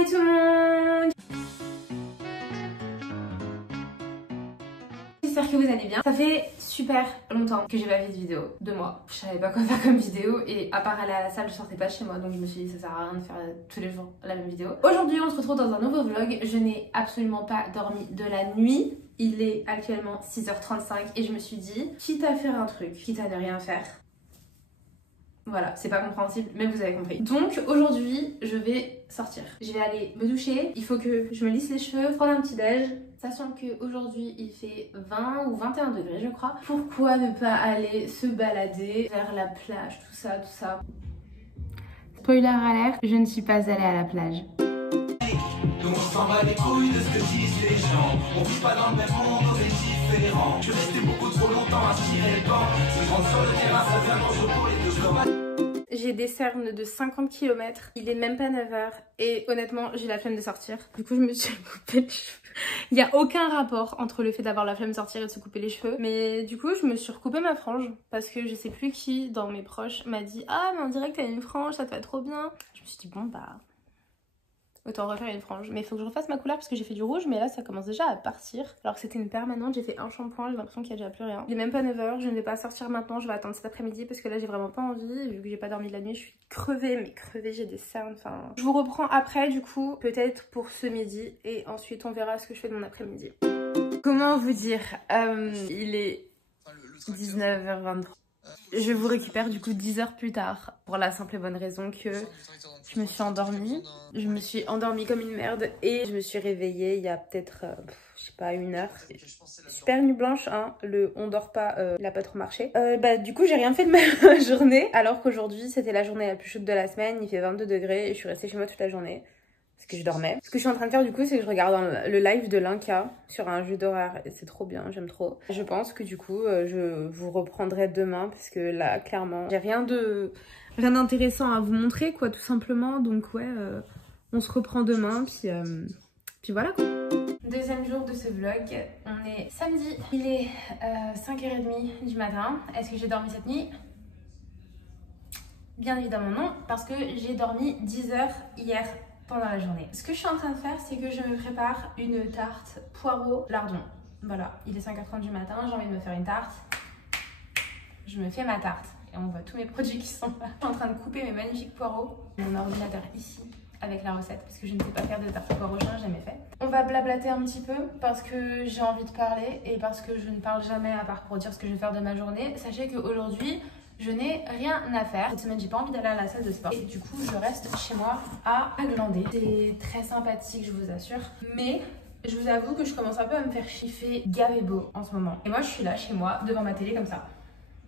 Hi tout le monde! J'espère que vous allez bien. Ça fait super longtemps que j'ai pas fait de vidéo, 2 mois. Je savais pas quoi faire comme vidéo et à part aller à la salle je sortais pas de chez moi, donc je me suis dit ça sert à rien de faire tous les jours la même vidéo. Aujourd'hui on se retrouve dans un nouveau vlog. Je n'ai absolument pas dormi de la nuit. Il est actuellement 6h35 et je me suis dit quitte à faire un truc, quitte à ne rien faire. Voilà, c'est pas compréhensible, mais vous avez compris. Donc aujourd'hui, je vais sortir. Je vais aller me doucher. Il faut que je me lisse les cheveux, prendre un petit déj. Sachant qu'aujourd'hui, il fait 20 ou 21 degrés, je crois. Pourquoi ne pas aller se balader vers la plage, tout ça, tout ça. Spoiler alert, je ne suis pas allée à la plage. Donc on s'en bat les couilles de ce que disent les gens. On vit pas dans le même monde, on est différents. Je suis resté beaucoup trop longtemps à tirer le banc. Si je rentre sur le terrain, ça devient dangereux pour les deux. J'ai des cernes de 50 km, il est même pas 9h et honnêtement j'ai la flemme de sortir. Du coup je me suis coupé les cheveux. Il n'y a aucun rapport entre le fait d'avoir la flemme de sortir et de se couper les cheveux. Mais du coup je me suis recoupé ma frange parce que je sais plus qui dans mes proches m'a dit ah mais on dirait que t'as une frange, ça te va trop bien. Je me suis dit bon bah autant refaire une frange. Mais il faut que je refasse ma couleur parce que j'ai fait du rouge mais là ça commence déjà à partir. Alors que c'était une permanente, j'ai fait un shampoing, j'ai l'impression qu'il n'y a déjà plus rien. Il est même pas 9h, je ne vais pas sortir maintenant, je vais attendre cet après-midi parce que là j'ai vraiment pas envie. Vu que j'ai pas dormi de la nuit, je suis crevée, mais crevée, j'ai des cernes, enfin... Je vous reprends après du coup, peut-être pour ce midi et ensuite on verra ce que je fais de mon après-midi. Comment vous dire, il est 19h23. Je vous récupère du coup 10 heures plus tard pour la simple et bonne raison que je me suis endormie. Je me suis endormie comme une merde et je me suis réveillée il y a peut-être, je sais pas, 1 heure. Super nuit blanche, hein, le on dort pas, il a pas trop marché. Du coup j'ai rien fait de ma journée alors qu'aujourd'hui c'était la journée la plus chaude de la semaine, il fait 22 degrés et je suis restée chez moi toute la journée. Parce que je dormais. Ce que je suis en train de faire du coup c'est que je regarde le live de Linka sur un jeu d'horreur et c'est trop bien, j'aime trop. Je pense que du coup je vous reprendrai demain parce que là clairement j'ai rien d'intéressant à vous montrer quoi tout simplement. Donc ouais on se reprend demain puis voilà quoi. Deuxième jour de ce vlog, on est samedi, il est 5h30 du matin. Est-ce que j'ai dormi cette nuit? Bien évidemment non, parce que j'ai dormi 10 heures hier pendant la journée. Ce que je suis en train de faire, c'est que je me prépare une tarte poireau lardon. Voilà, il est 5h30 du matin, j'ai envie de me faire une tarte. Je me fais ma tarte et on voit tous mes produits qui sont là. Je suis en train de couper mes magnifiques poireaux. Mon ordinateur ici avec la recette parce que je ne sais pas faire de tarte poireau, je n'ai jamais fait. On va blablater un petit peu parce que j'ai envie de parler et parce que je ne parle jamais à part pour dire ce que je vais faire de ma journée. Sachez qu'aujourd'hui, je n'ai rien à faire. Cette semaine, j'ai pas envie d'aller à la salle de sport. Et du coup, je reste chez moi à glander. C'est très sympathique, je vous assure. Mais je vous avoue que je commence un peu à me faire chiffer gavé beau en ce moment. Et moi, je suis là chez moi, devant ma télé comme ça.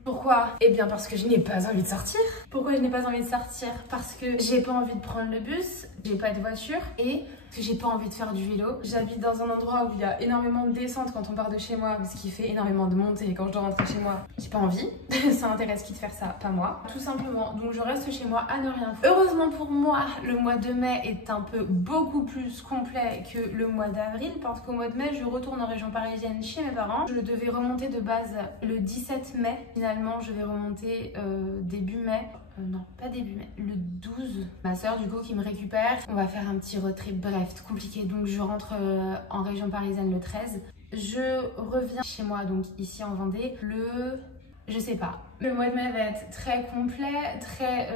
Pourquoi? Eh bien parce que je n'ai pas envie de sortir. Pourquoi je n'ai pas envie de sortir? Parce que j'ai pas envie de prendre le bus, j'ai pas de voiture et que j'ai pas envie de faire du vélo. J'habite dans un endroit où il y a énormément de descentes quand on part de chez moi parce qu'il fait énormément de montées et quand je dois rentrer chez moi, j'ai pas envie. Ça intéresse qui de faire ça, pas moi. Tout simplement, donc je reste chez moi à ne rien faire. Heureusement pour moi, le mois de mai est un peu beaucoup plus complet que le mois d'avril parce qu'au mois de mai, je retourne en région parisienne chez mes parents. Je devais remonter de base le 17 mai. Finalement, je vais remonter début mai. Non, pas début mai, le 12. Ma soeur du coup qui me récupère. On va faire un petit road trip, bref, compliqué. Donc je rentre en région parisienne le 13. Je reviens chez moi, donc ici en Vendée, je sais pas. Le mois de mai va être très complet,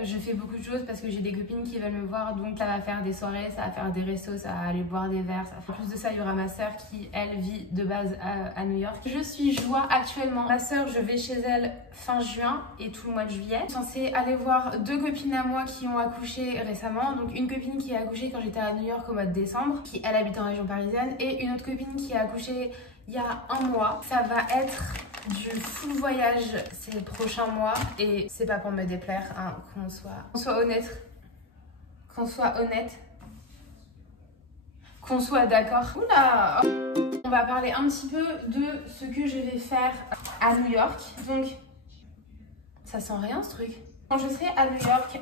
je fais beaucoup de choses parce que j'ai des copines qui veulent me voir, donc ça va faire des soirées, ça va faire des restos, ça va aller boire des verres. En plus de ça, il y aura ma soeur qui, elle, vit de base à New York. Je suis joie actuellement. Ma soeur, je vais chez elle fin juin et tout le mois de juillet. Je suis censée aller voir 2 copines à moi qui ont accouché récemment. Donc une copine qui a accouché quand j'étais à New York au mois de décembre, qui elle habite en région parisienne, et une autre copine qui a accouché il y a 1 mois. Ça va être du full voyage ces prochains mois et c'est pas pour me déplaire, hein, qu'on soit honnête, qu'on soit d'accord. Oula! On va parler un petit peu de ce que je vais faire à New York. Donc, ça sent rien ce truc. Quand je serai à New York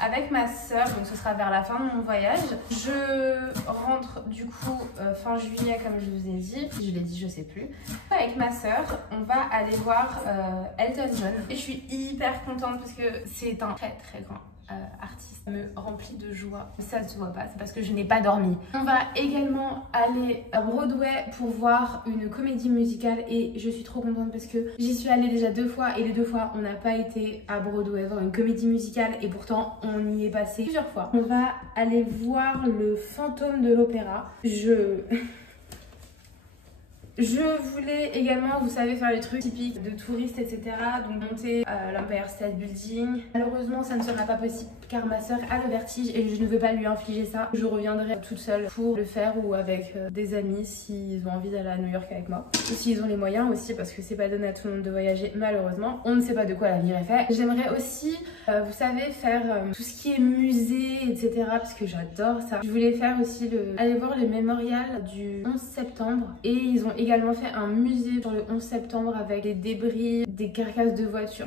avec ma soeur, donc ce sera vers la fin de mon voyage, je rentre du coup fin juillet comme je vous ai dit, si je l'ai dit je sais plus. Avec ma soeur, on va aller voir Elton John et je suis hyper contente parce que c'est un très très grand artiste me remplit de joie. Ça se voit pas, c'est parce que je n'ai pas dormi. On va également aller à Broadway pour voir une comédie musicale et je suis trop contente parce que j'y suis allée déjà 2 fois et les 2 fois on n'a pas été à Broadway voir une comédie musicale et pourtant on y est passé plusieurs fois. On va aller voir le Fantôme de l'Opéra. Je voulais également, vous savez, faire les trucs typiques de touristes, etc. Donc monter à l'Empire State Building. Malheureusement, ça ne sera pas possible car ma soeur a le vertige et je ne veux pas lui infliger ça. Je reviendrai toute seule pour le faire ou avec des amis s'ils ont envie d'aller à New York avec moi. Ou s'ils ont les moyens aussi parce que c'est pas donné à tout le monde de voyager malheureusement. On ne sait pas de quoi l'avenir est fait. J'aimerais aussi, vous savez, faire tout ce qui est musée, etc. parce que j'adore ça. Je voulais faire aussi aller voir le mémorial du 11 septembre et ils ont également fait un musée sur le 11 septembre avec des débris, des carcasses de voitures,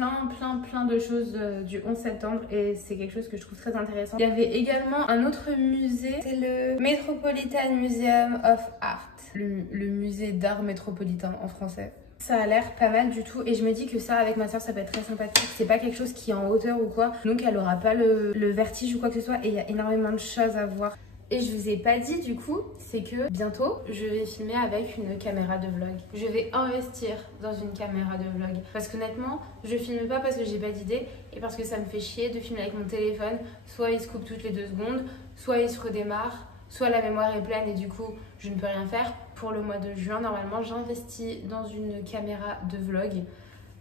plein de choses du 11 septembre et c'est quelque chose que je trouve très intéressant. Il y avait également un autre musée, c'est le Metropolitan Museum of Art, le musée d'art métropolitain en français. Ça a l'air pas mal du tout et je me dis que ça avec ma soeur ça peut être très sympathique. C'est pas quelque chose qui est en hauteur ou quoi, donc elle aura pas le vertige ou quoi que ce soit et il y a énormément de choses à voir. Et je vous ai pas dit du coup, c'est que bientôt je vais filmer avec une caméra de vlog. Je vais investir dans une caméra de vlog. Parce qu'honnêtement, je filme pas parce que j'ai pas d'idée et parce que ça me fait chier de filmer avec mon téléphone. Soit il se coupe toutes les 2 secondes, soit il se redémarre, soit la mémoire est pleine et du coup je ne peux rien faire. Pour le mois de juin, normalement, j'investis dans une caméra de vlog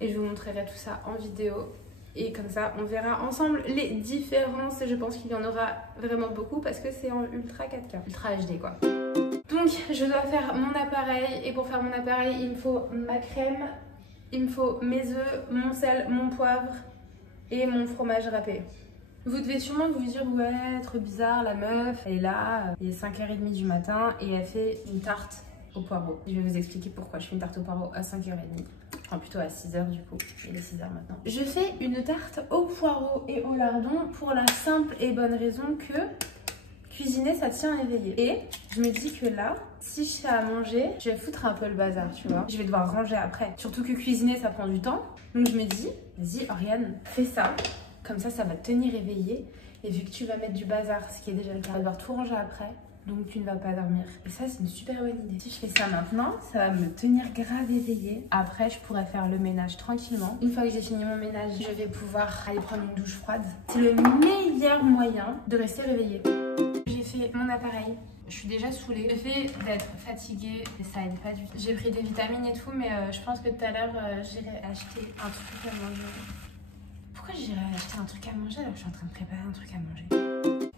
et je vous montrerai tout ça en vidéo. Et comme ça, on verra ensemble les différences. Je pense qu'il y en aura vraiment beaucoup parce que c'est en Ultra 4K, Ultra HD quoi. Donc, je dois faire mon appareil. Et pour faire mon appareil, il me faut ma crème, il me faut mes œufs, mon sel, mon poivre et mon fromage râpé. Vous devez sûrement vous dire, ouais, trop bizarre, la meuf, elle est là, il est 5h30 du matin et elle fait une tarte au poireau. Je vais vous expliquer pourquoi je fais une tarte au poireau à 5h30. Enfin plutôt à 6h du coup, il est 6h maintenant. Je fais une tarte au poireau et au lardon pour la simple et bonne raison que cuisiner ça tient éveillé. Et je me dis que là, si je fais à manger, je vais foutre un peu le bazar, tu vois. Je vais devoir ranger après. Surtout que cuisiner ça prend du temps. Donc je me dis, vas-y Oriane, fais ça. Comme ça, ça va te tenir éveillé. Et vu que tu vas mettre du bazar, ce qui est déjà le cas, tu vas devoir tout ranger après. Donc tu ne vas pas dormir. Et ça c'est une super bonne idée. Si je fais ça maintenant, ça va me tenir grave éveillée. Après je pourrais faire le ménage tranquillement. Une fois que j'ai fini mon ménage, je vais pouvoir aller prendre une douche froide. C'est le meilleur moyen de rester réveillée. J'ai fait mon appareil. Je suis déjà saoulée. Le fait d'être fatiguée, ça aide pas du tout. J'ai pris des vitamines et tout, mais je pense que tout à l'heure j'irai acheter un truc à manger. Pourquoi j'irai acheter un truc à manger alors que je suis en train de préparer un truc à manger?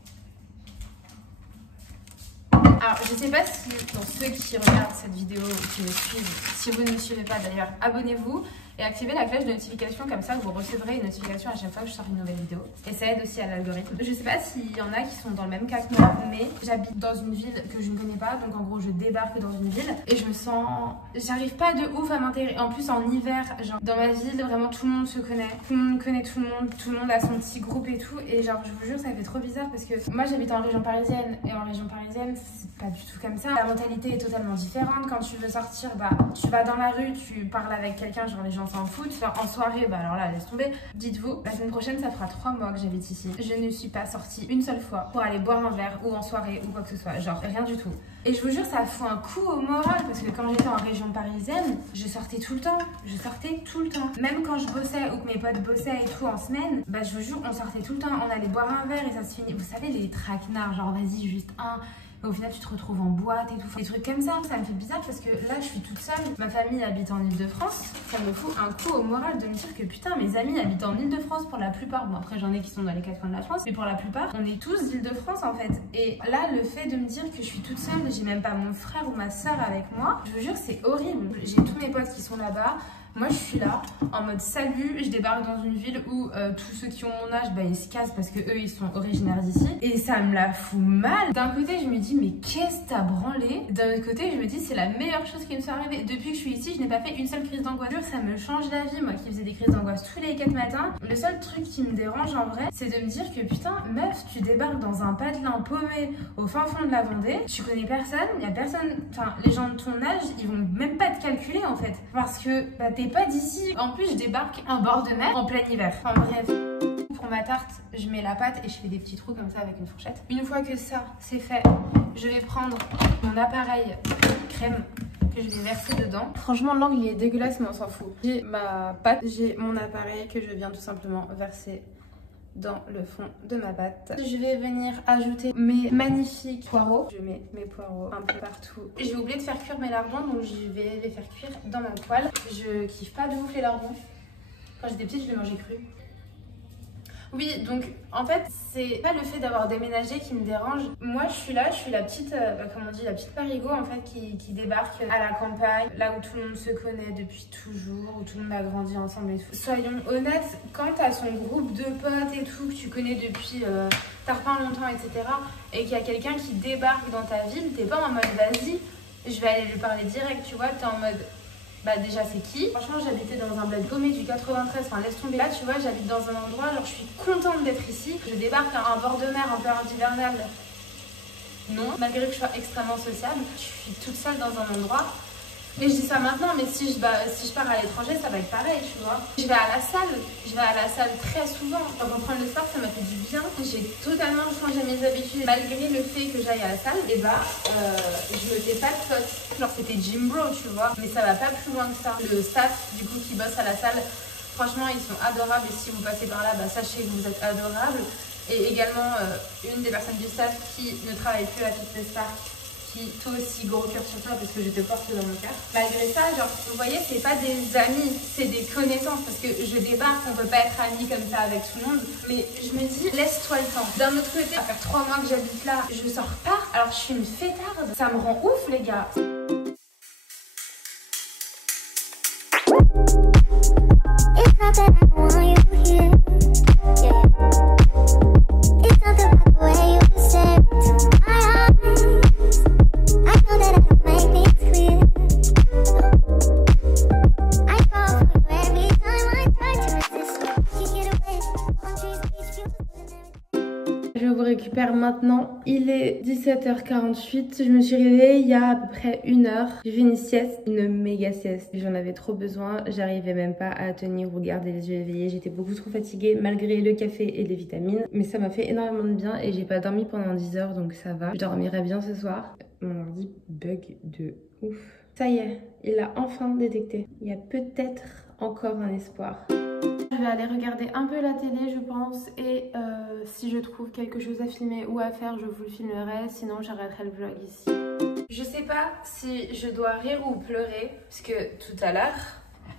Alors, je sais pas si pour ceux qui regardent cette vidéo ou qui me suivent, si vous ne me suivez pas d'ailleurs, abonnez-vous et activez la cloche de notification, comme ça vous recevrez une notification à chaque fois que je sors une nouvelle vidéo. Et ça aide aussi à l'algorithme. Je sais pas s'il y en a qui sont dans le même cas que moi, mais j'habite dans une ville que je ne connais pas, donc en gros je débarque dans une ville et je me sens... J'arrive pas de ouf à m'intégrer. En plus en hiver, genre dans ma ville, vraiment tout le monde se connaît. Tout le monde connaît tout le monde a son petit groupe et tout. Et genre je vous jure ça fait trop bizarre parce que moi j'habite en région parisienne et en région parisienne c'est pas du tout comme ça. La mentalité est totalement différente. Quand tu veux sortir, bah tu vas dans la rue, tu parles avec quelqu'un, genre les gens s'en foutent. Genre en soirée, bah alors là laisse tomber. Dites-vous, la semaine prochaine ça fera 3 mois que j'habite ici. Je ne suis pas sortie une seule fois pour aller boire un verre ou en soirée ou quoi que ce soit. Genre rien du tout. Et je vous jure ça fout un coup au moral parce que quand j'étais en région parisienne, je sortais tout le temps. Je sortais tout le temps. Même quand je bossais ou que mes potes bossaient et tout en semaine, bah je vous jure on sortait tout le temps. On allait boire un verre et ça se finit. Vous savez les traquenards, genre vas-y juste un. Au final, tu te retrouves en boîte et tout. Des trucs comme ça me fait bizarre parce que là, je suis toute seule. Ma famille habite en Ile-de-France. Ça me fout un coup au moral de me dire que putain, mes amis habitent en Ile-de-France pour la plupart. Bon, après, j'en ai qui sont dans les 4 coins de la France. Mais pour la plupart, on est tous d'Ile-de-France en fait. Et là, le fait de me dire que je suis toute seule, j'ai même pas mon frère ou ma soeur avec moi, je vous jure, c'est horrible. J'ai tous mes potes qui sont là-bas. Moi je suis là en mode salut, je débarque dans une ville où tous ceux qui ont mon âge bah, ils se cassent parce que eux ils sont originaires d'ici et ça me la fout mal. D'un côté je me dis mais qu'est-ce que t'as branlé? D'un autre côté je me dis c'est la meilleure chose qui me soit arrivée. Depuis que je suis ici je n'ai pas fait une seule crise d'angoisse. Ça me change la vie, moi qui faisais des crises d'angoisse tous les 4 matins. Le seul truc qui me dérange en vrai c'est de me dire que putain meuf tu débarques dans un patelin paumé au fin fond de la Vendée, tu connais personne, il y a personne, enfin les gens de ton âge ils vont même pas te calculer en fait parce que bah, t'es pas d'ici. En plus je débarque en bord de mer en plein hiver. Enfin bref. Pour pour ma tarte, je mets la pâte et je fais des petits trous comme ça avec une fourchette. Une fois que ça c'est fait, je vais prendre mon appareil crème que je vais verser dedans. Franchement, l'angle il est dégueulasse, mais on s'en fout. J'ai ma pâte, j'ai mon appareil que je viens tout simplement verser dans le fond de ma pâte. Je vais venir ajouter mes magnifiques poireaux. Je mets mes poireaux un peu partout. J'ai oublié de faire cuire mes lardons, donc je vais les faire cuire dans ma poêle. Je kiffe pas de ouf les lardons. Quand j'étais petite, je les mangeais crus. Oui, donc en fait, c'est pas le fait d'avoir déménagé qui me dérange. Moi, je suis là, je suis la petite, comment on dit, la petite parigo en fait qui débarque à la campagne, là où tout le monde se connaît depuis toujours, où tout le monde a grandi ensemble et tout. Soyons honnêtes, quand t'as son groupe de potes et tout, que tu connais depuis pas longtemps, etc., et qu'il y a quelqu'un qui débarque dans ta ville, t'es pas en mode vas-y, je vais aller lui parler direct, tu vois, t'es en mode... Bah déjà c'est qui? Franchement j'habitais dans un bled paumé du 93, enfin laisse tomber. Là tu vois j'habite dans un endroit, genre je suis contente d'être ici. Je débarque à un bord de mer en période hivernale. Non, malgré que je sois extrêmement sociable, je suis toute seule dans un endroit. Et je dis ça maintenant, mais si je pars à l'étranger, ça va être pareil, tu vois. Je vais à la salle très souvent. Pour reprendre le sport, ça m'a fait du bien. J'ai totalement changé mes habitudes. Malgré le fait que j'aille à la salle, et bah, je me fais pas de potes. Genre, c'était gym bro, tu vois. Mais ça va pas plus loin que ça. Le staff, du coup, qui bosse à la salle, franchement, ils sont adorables. Et si vous passez par là, bah, sachez que vous êtes adorables. Et également, une des personnes du staff qui ne travaille plus à Fitness Park, toi aussi gros cœur sur toi parce que je te porte dans mon cœur. Malgré ça, genre vous voyez, c'est pas des amis, c'est des connaissances parce que je débarque, on peut pas être amis comme ça avec tout le monde. Mais je me dis, laisse-toi le temps. D'un autre côté, ça fait 3 mois que j'habite là, je sors pas, alors je suis une fêtarde. Ça me rend ouf les gars. Je vous récupère maintenant, il est 17h48, je me suis réveillée il y a à peu près 1 heure. J'ai fait une sieste, une méga sieste, j'en avais trop besoin, j'arrivais même pas à tenir ou garder les yeux éveillés, j'étais beaucoup trop fatiguée malgré le café et les vitamines. Mais ça m'a fait énormément de bien et j'ai pas dormi pendant 10 heures donc ça va. Je dormirai bien ce soir. Mon ordi bug de ouf. Ça y est, il l'a enfin détecté. Il y a peut-être encore un espoir. Je vais aller regarder un peu la télé je pense et si je trouve quelque chose à filmer ou à faire je vous le filmerai, sinon j'arrêterai le vlog ici. Je sais pas si je dois rire ou pleurer parce que tout à l'heure,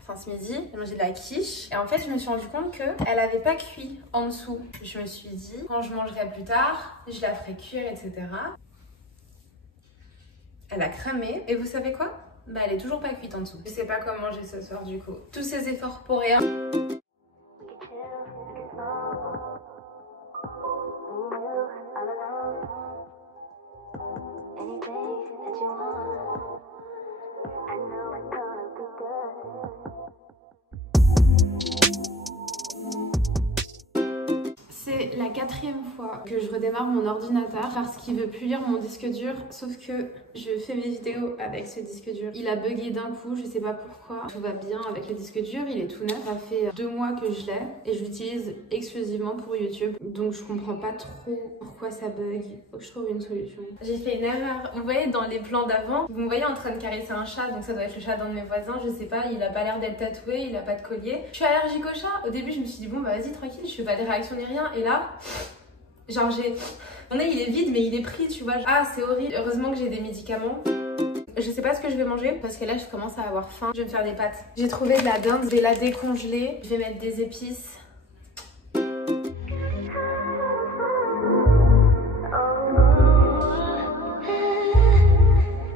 enfin ce midi, j'ai mangé de la quiche et en fait je me suis rendu compte qu'elle avait pas cuit en dessous. Je me suis dit quand je mangerai plus tard, je la ferai cuire etc. Elle a cramé et vous savez quoi? Bah elle est toujours pas cuite en dessous. Je sais pas quoi manger ce soir du coup. Tous ces efforts pour rien. C'est la 4e fois que je redémarre mon ordinateur parce qu'il veut plus lire mon disque dur, sauf que je fais mes vidéos avec ce disque dur. Il a bugué d'un coup, je sais pas pourquoi. Tout va bien avec le disque dur, il est tout neuf. Ça fait 2 mois que je l'ai et je l'utilise exclusivement pour YouTube. Donc je comprends pas trop pourquoi ça bug. Faut que je trouve une solution. J'ai fait une erreur. Vous voyez dans les plans d'avant, vous me voyez en train de caresser un chat, donc ça doit être le chat d'un de mes voisins, je sais pas, il a pas l'air d'être tatoué, il a pas de collier. Je suis allergique au chat. Au début je me suis dit bon bah vas-y tranquille, je fais pas des réactions ni rien. Et là, genre mon nez il est vide mais il est pris tu vois. Ah c'est horrible, heureusement que j'ai des médicaments. Je sais pas ce que je vais manger parce que là je commence à avoir faim. Je vais me faire des pâtes. J'ai trouvé de la dinde, je vais la décongeler. Je vais mettre des épices.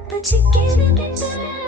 But you